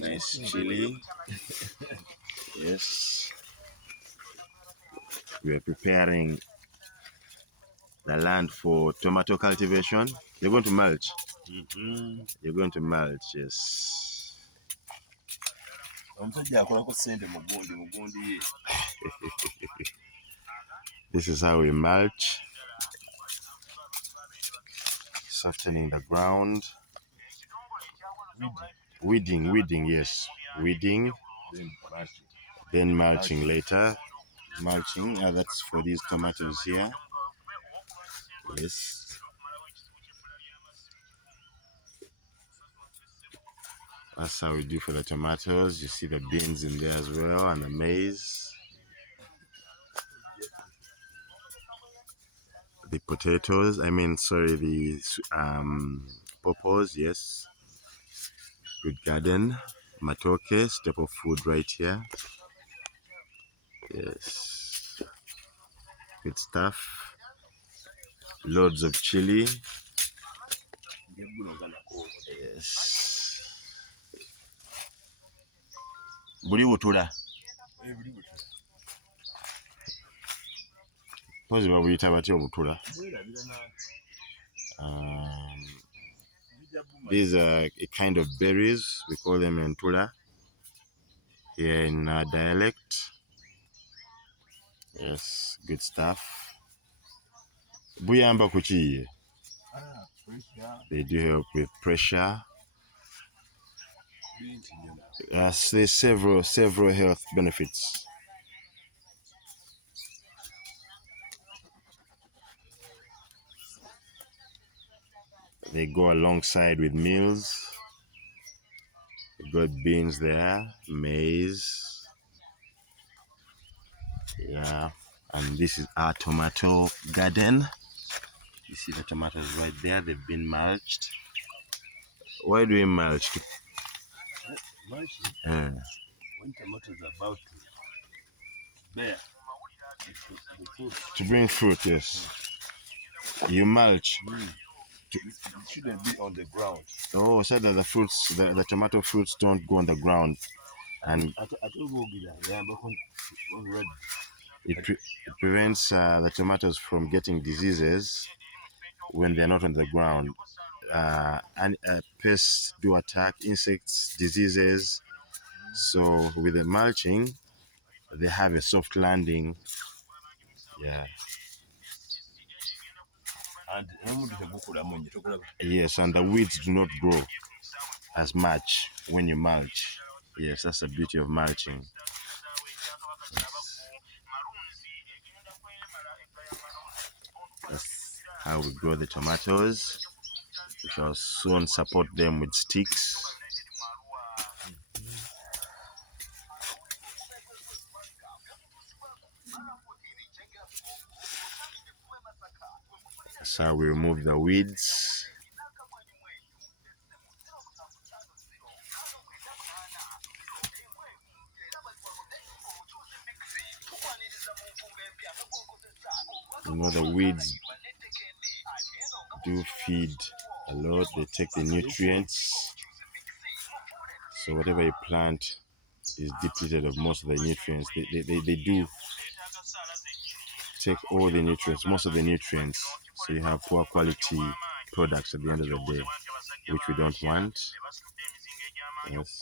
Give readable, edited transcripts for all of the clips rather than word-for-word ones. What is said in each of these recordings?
Nice chili. Yes. We are preparing the land for tomato cultivation. You're going to mulch. You're going to mulch, yes. This is how we mulch. Softening the ground. Weeding, yes. Weeding. Then mulching later. Mulching, that's for these tomatoes here. Yes. That's how we do for the tomatoes. You see the beans in there as well, and the maize. The potatoes, the pawpaws, yes. Good garden. Matoke, staple food right here. Yes. Good stuff. Loads of chili. Yes. Buli butula. Pozi babuyita batya obutula. These are a kind of berries. We call them entula here in our dialect. Yes, good stuff. Buyamba kuki? They do help with pressure. There's several health benefits. They go alongside with meals. We've got beans there, maize. Yeah, and this is our tomato garden. You see the tomatoes right there, they've been mulched. Why do we mulch? Mulching? When tomatoes are about to bear the fruit. To bring fruit, yes. You mulch. It shouldn't be on the ground. Oh, so that the fruits, the tomato fruits don't go on the ground. And it prevents the tomatoes from getting diseases when they're not on the ground. And pests do attack, insects, diseases. So with the mulching, they have a soft landing. Yeah. Yes, and the weeds do not grow as much when you mulch. Yes, that's the beauty of mulching. That's how we grow the tomatoes. We shall soon support them with sticks. That's how we remove the weeds. You know, the weeds do feed a lot. They take the nutrients. So whatever you plant is depleted of most of the nutrients. They do take all the nutrients, most of the nutrients. So you have poor quality products at the end of the day, which we don't want. Yes.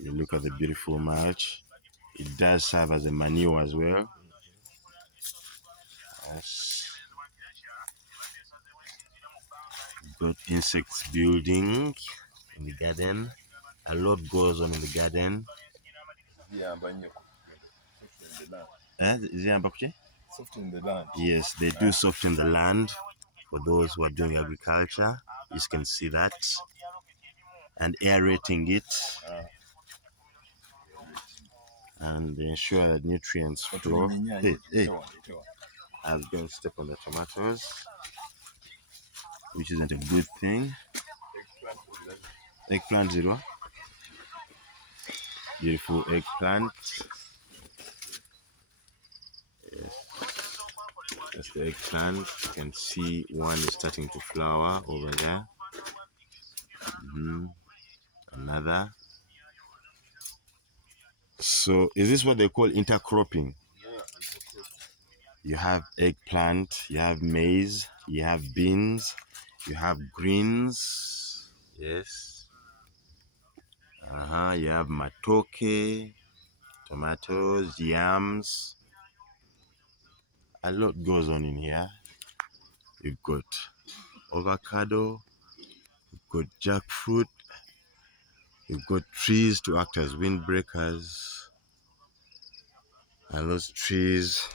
You look at the beautiful mulch. It does serve as a manure as well. Yes. Got insects building in the garden. A lot goes on in the garden. Soften the land. Yes, they do soften the land for those who are doing agriculture. You can see that. And aerating it. And they ensure that nutrients flow. Hey. I was going to step on the tomatoes, which isn't a good thing. Eggplant zero. Beautiful eggplant. Yes. That's the eggplant. You can see one is starting to flower over there. Another. So is this what they call intercropping? Yeah, You have eggplant, you have maize, you have beans, you have greens. Yes. You have matoke, tomatoes, yams. A lot goes on in here. You've got avocado, you've got jackfruit, you've got trees to act as windbreakers. And those trees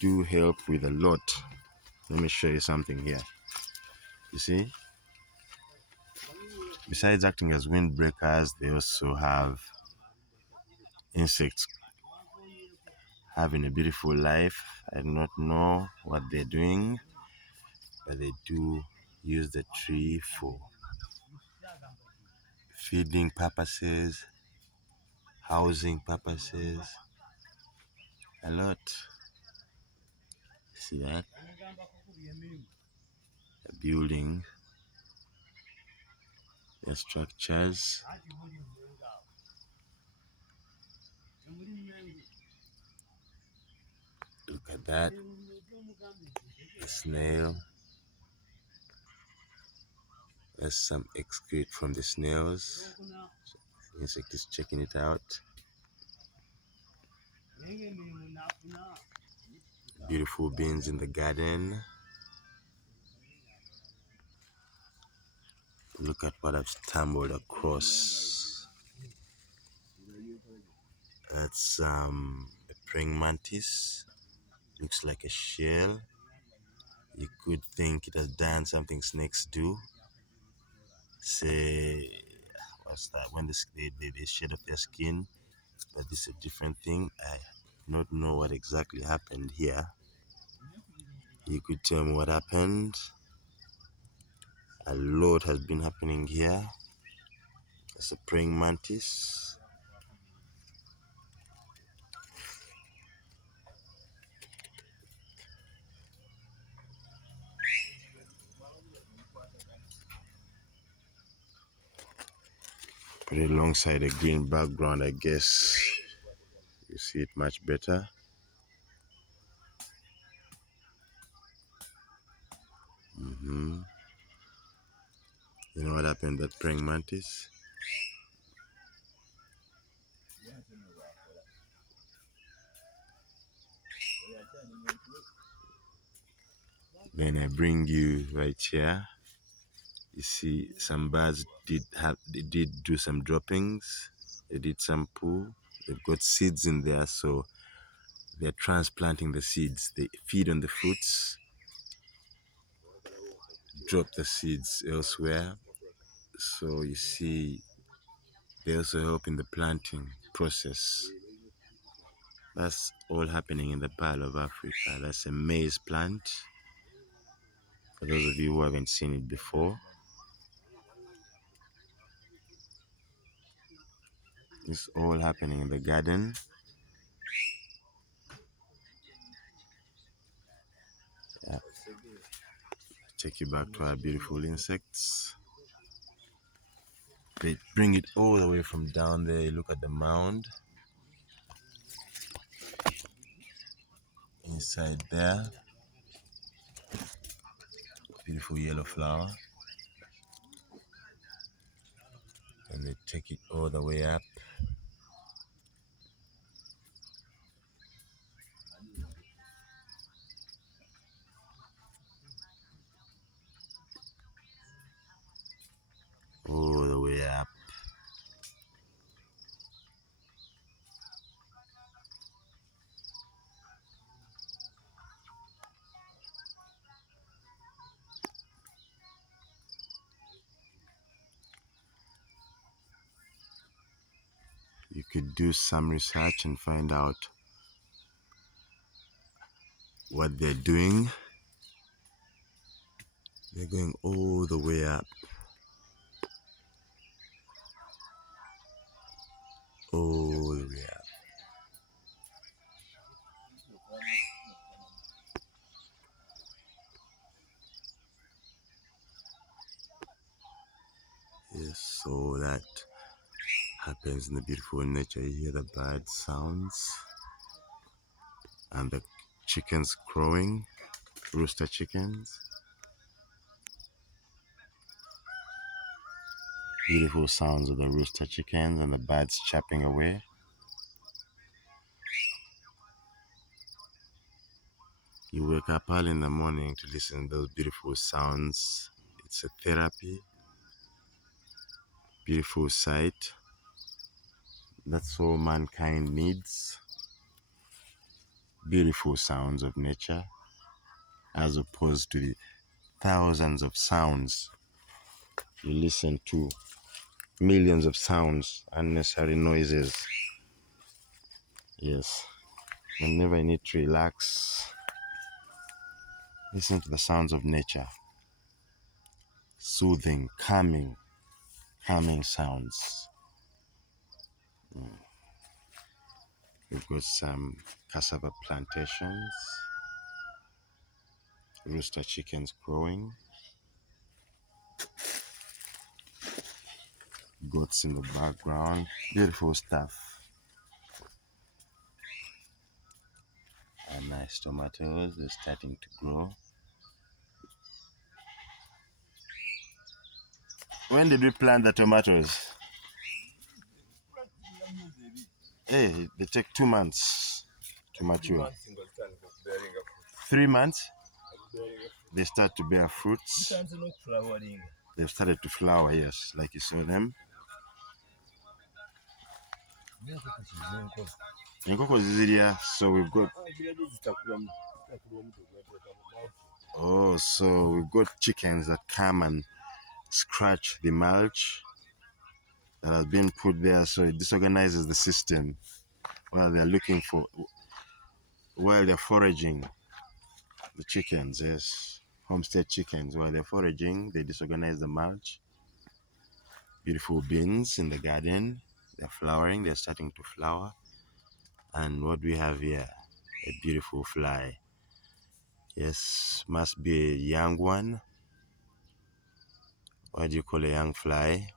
do help with a lot. Let me show you something here. You see, besides acting as windbreakers, they also have insects having a beautiful life. I do not know what they're doing, but they do use the tree for feeding purposes, housing purposes, a lot. See that? The building, the structures. Look at that. The snail. There's some excrete from the snails. The insect is checking it out. Beautiful beans in the garden. Look at what I've stumbled across. That's a praying mantis. Looks like a shell. You could think it has done something snakes do. Say, what's that? When they shed off their skin. But this is a different thing. I do not know what exactly happened here. You could tell me what happened. A lot has been happening here. It's a praying mantis. Put it alongside a green background, I guess you see it much better. You know what happened to that praying mantis? Then I bring you right here. You see some birds did do some droppings. They did some poo. They've got seeds in there, so they're transplanting the seeds. They feed on the fruits, drop the seeds elsewhere. So you see, they also help in the planting process. That's all happening in the Pearl of Africa. That's a maize plant. For those of you who haven't seen it before, it's all happening in the garden. Yeah. Take you back to our beautiful insects. They bring it all the way from down there. You look at the mound. Inside there, beautiful yellow flower. And they take it all the way up. All the way up. You could do some research and find out what they're doing. They're going all the way up. All the way up. So that happens in the beautiful nature. You hear the bird sounds and the chickens crowing, rooster chickens. Beautiful sounds of the rooster chickens and the birds chirping away. You wake up early in the morning to listen to those beautiful sounds. It's a therapy, beautiful sight. That's all mankind needs. Beautiful sounds of nature, as opposed to the thousands of sounds you listen to. Millions of sounds, unnecessary noises. Yes, whenever you need to relax, listen to the sounds of nature. Soothing, calming sounds. We've got some cassava plantations, rooster chickens crowing, goats in the background. Beautiful stuff. And nice tomatoes, they're starting to grow. When did we plant the tomatoes? Hey, they take 2 months to mature. 3 months, they start to bear fruits. They've started to flower, yes, like you saw them. Enkoko zizirya, so we've got chickens that come and scratch the mulch that has been put there, so it disorganizes the system while they're foraging. The chickens, yes, homestead chickens, while they're foraging, they disorganize the mulch. Beautiful beans in the garden, they're flowering, they're starting to flower. And what we have here, a beautiful fly. Yes, must be a young one. What do you call a young fly?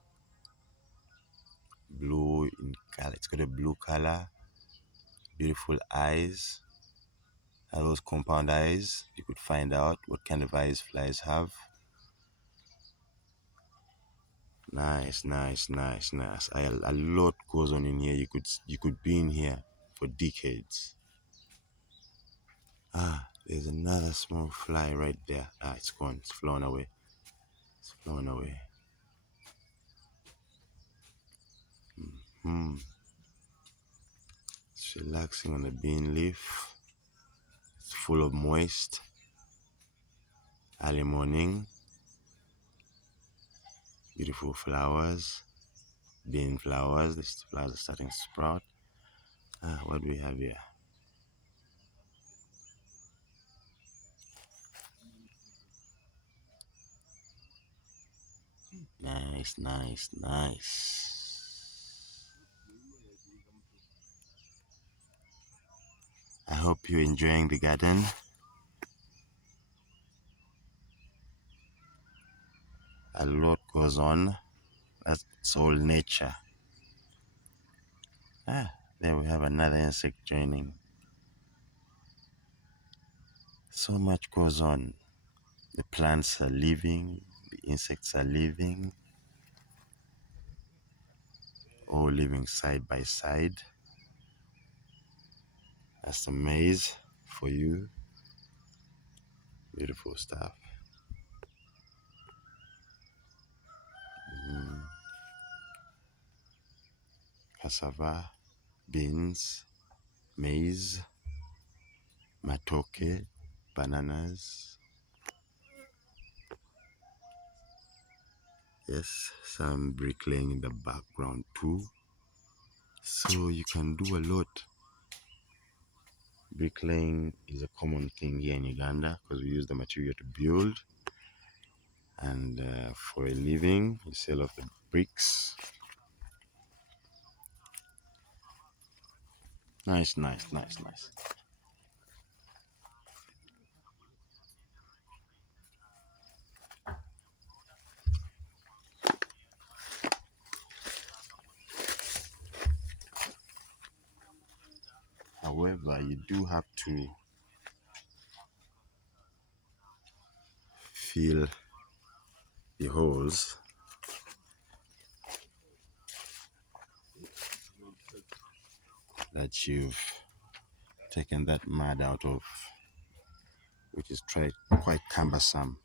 Blue in color. It's got a blue color, beautiful eyes. Are those compound eyes? You could find out what kind of eyes flies have. Nice. A lot goes on in here. You could be in here for decades. There's another small fly right there. It's gone. It's flown away. It's flown away. It's relaxing on the bean leaf. It's full of moist. Early morning. Beautiful flowers. Bean flowers. These flowers are starting to sprout. What do we have here? Nice. I hope you're enjoying the garden. A lot goes on. That's all nature. There we have another insect joining. So much goes on. The plants are living, the insects are living, all living side by side. That's the maze for you. Beautiful stuff. Cassava, beans, maize, matoke, bananas. Yes, some bricklaying in the background too. So you can do a lot. Bricklaying is a common thing here in Uganda because we use the material to build. And for a living, you sell off the bricks. Nice. but you do have to fill the holes that you've taken that mud out of, which is quite cumbersome,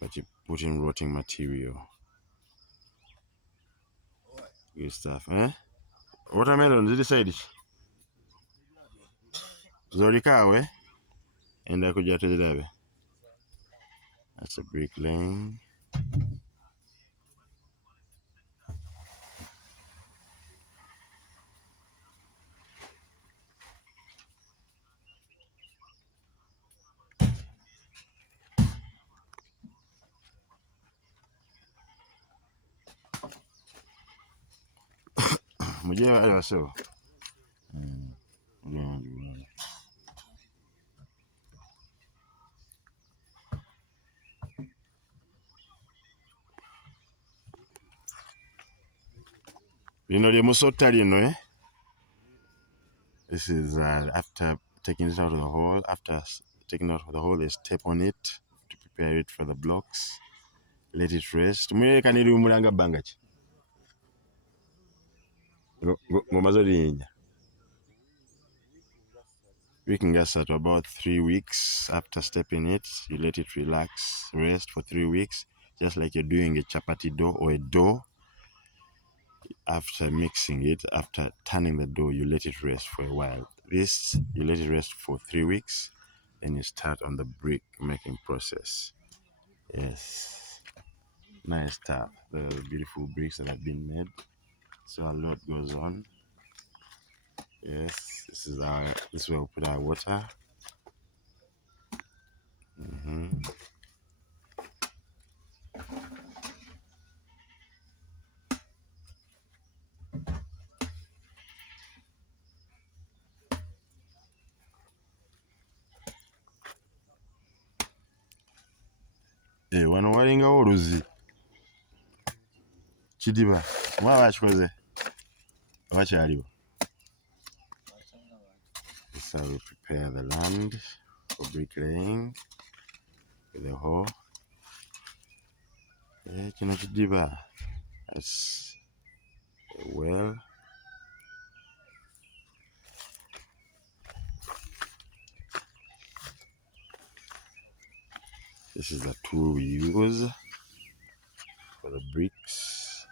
but you put in rotting material. Good stuff, eh? Watermelon, did you say this? Zorikawe? And I could get it. That's a brick lane. Mujye yourself. Lino lye musota lino, eh? This is after taking it out of the hole. After taking out of the hole, there's tape on it to prepare it for the blocks. Let it rest. Mweka nili umulanga bangachi. Ngomazoli we can get to about 3 weeks after stepping it. You let it relax, rest for 3 weeks, just like you're doing a chapati dough or a dough. After mixing it, after turning the dough, you let it rest for a while. This, you let it rest for 3 weeks, then you start on the brick making process. Yes, nice stuff. The beautiful bricks that have been made. So a lot goes on. Yes, this is where we put our water. Wano walingawo oluzi kidiba mwaba bakikoze oba kyaliwo. This is how we prepare the land for bricklaying with the hoe. Kino kidiba, that's a well. This is the tool we use for the bricks.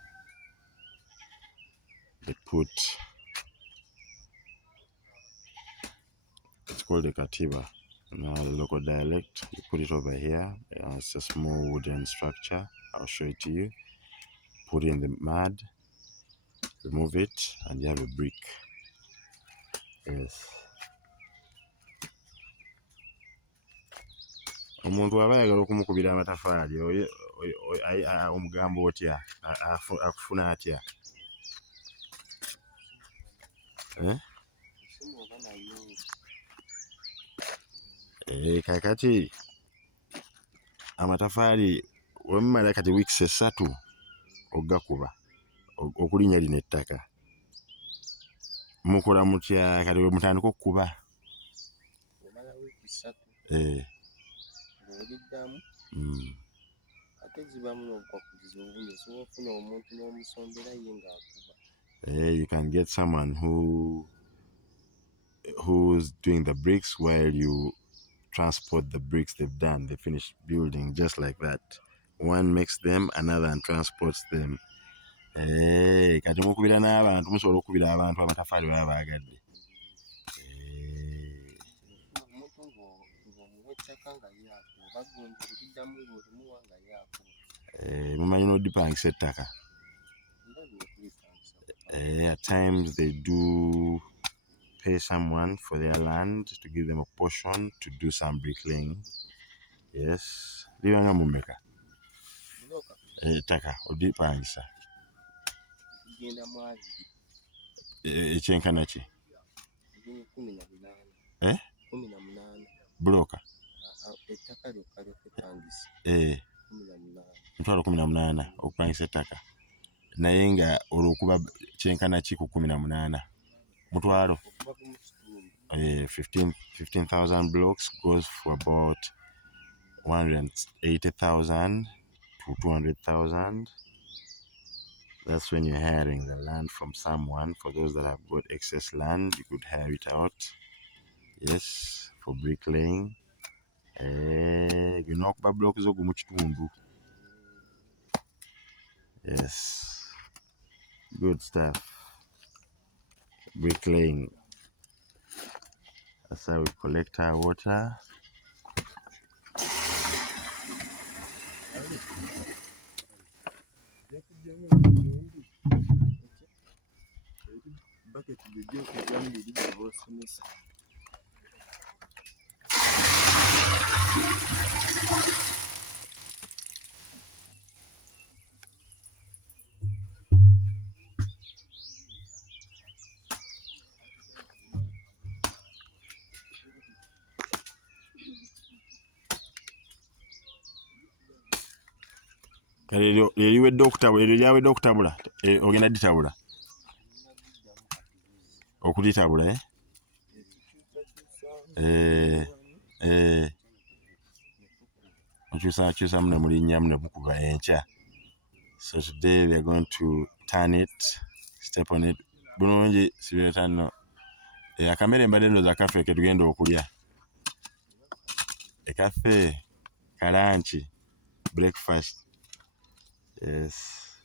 They put, it's called a katiba. Now the local dialect, you put it over here. It's a small wooden structure. I'll show it to you. Put in the mud, remove it, and you have a brick. Yes. Omuntu aba ayagala okumukubira amatafaali omugambo otya akufuna atya? Kakati amatafaali wemumala kati wiikisi 3 ogakuba okulinnya lino ettaka, mukola mutya kati mutandika okukuba? Omala wiiki 3 ng'oliddamu ate zibamu n'obukwakkulizo obungi, osobola ofuna omuntu n'omusombera ye ng'akuba. You can get someone who's doing the bricks while you transport the bricks they've done, they finished building, just like that. One makes them, another and transports them. Kati mukubira n'abantu, musobola okukubira abantu amatafaali baba baagadde. Omuntu ng'omuwa ettaka nga yaakuba, oba ggwe oliddamu ng'olimuwa nga yaakuba. Mumanyi n'odipangisa ettaka. At times they do pay someone for their land to give them a portion to do some bricklaying. Yes. Libanga mumeka. Ettaka odipangisa. Kigenda mu 2. Ekyenkana ki? 18. 18. Buloka. Ettaka lyokka ly'okupangisa. 18 okupangisa ettaka. Naye nga olwokuba kyenkana ki ku 18? Mutwalo. 15,000 blocks goes for about 180,000 to 200,000. That's when you're hiring the land from someone. For those that have got excess land, you could hire it out. Yes, for bricklaying. You know, blocks zo mu kitundu. Yes, good stuff. Bricklaying. That's how we collect our water. Eriwedde okutabula eryo lyawedde okutabula ogenda ditabula okulitabula okyusamu ne mulinnyamu ne bukuba enkya. So today we are going to turn it, step on it bulungi sibireeta nno akamere mbadde ndooza akaffe ke tugenda okulya ekaffe kalanki breakfast. Yes,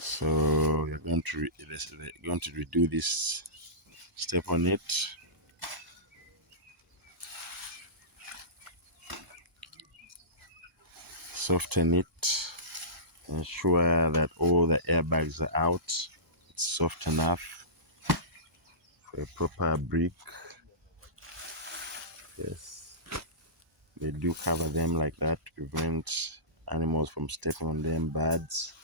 so we're going to redo this, step on it. Soften it, ensure that all the airbags are out. It's soft enough for a proper brick. Yes, they do cover them like that to prevent animals from stepping on them, birds.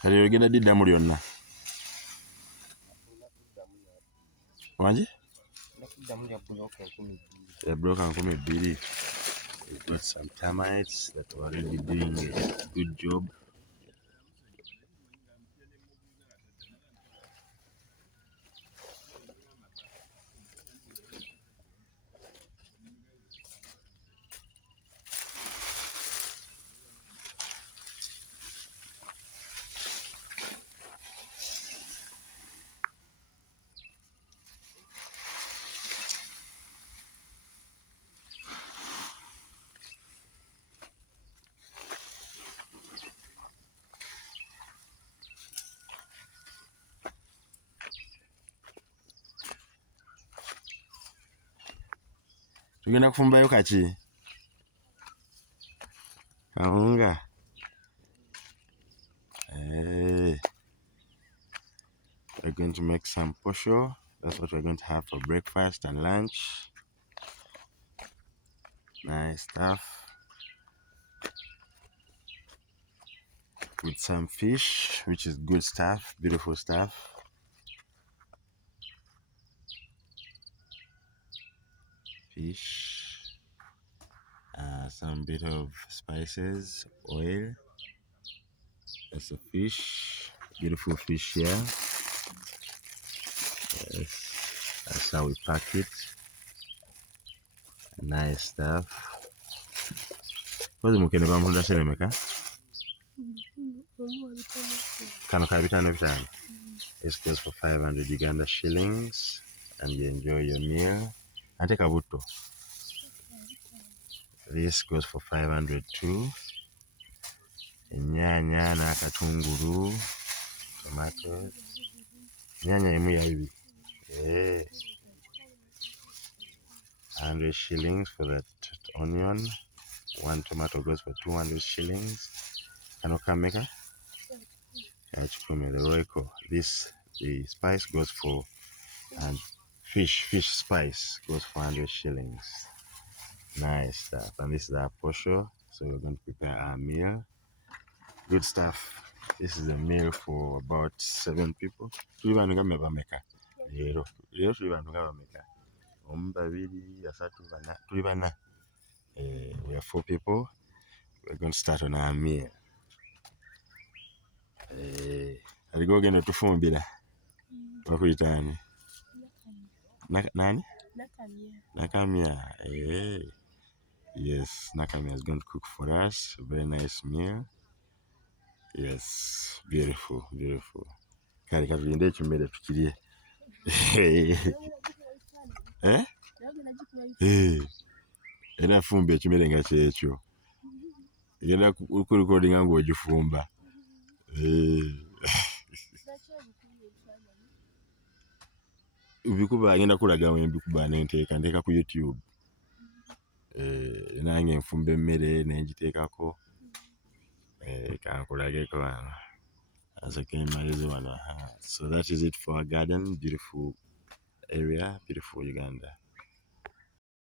Kale yogenda diddamu lyonna wangi ya bloka 12. We've got some termites that are already doing a good job. Tugenda kufumbayo kaki kawunga. We're going to make some posho. That's what we're going to have for breakfast and lunch. Nice stuff. With some fish, which is good stuff, beautiful stuff. Fish, some bit of spices, oil. That's a fish, beautiful fish here. Yes, that's how we pack it. Nice stuff. Kozi mukene bamulira seremeka kano ka bitano. This goes for 500 Uganda shillings and you enjoy your meal. Ante kabutto. This goes for 500 too. Ennyanya n'akatungulu, tomatoes. Ennyanya emu ya 2. 100 shillings for that onion. One tomato goes for 200 shillings. Kano kameka? The Royco. The spice goes for, and fish spice goes for 100 shillings. Nice stuff. And this is our posho. So we're going to prepare our meal. Good stuff. This is a meal for about 7 people. leero tuli bantu nga bameka? Omu, babiri, basatu, bana. Tuli bana. We are 4 people. We're going to start on our meal. Aliko ogenda tufumbira bakuyitaani nani? Nakamya. Yes, Nakamya is going to cook for us a very nice meal. Yes, beautiful. Kale katulinde ekimere tukirye. Era afumba ekimere nga kyekyo. Egenda kulikodinga ng'ogifumba. Bikuba agenda kulaga wembikuba nteeka ku YouTube. Nange nfumba emmere nengiteekako. Kankulageko wano. So that is it for our garden. Beautiful area, beautiful Uganda.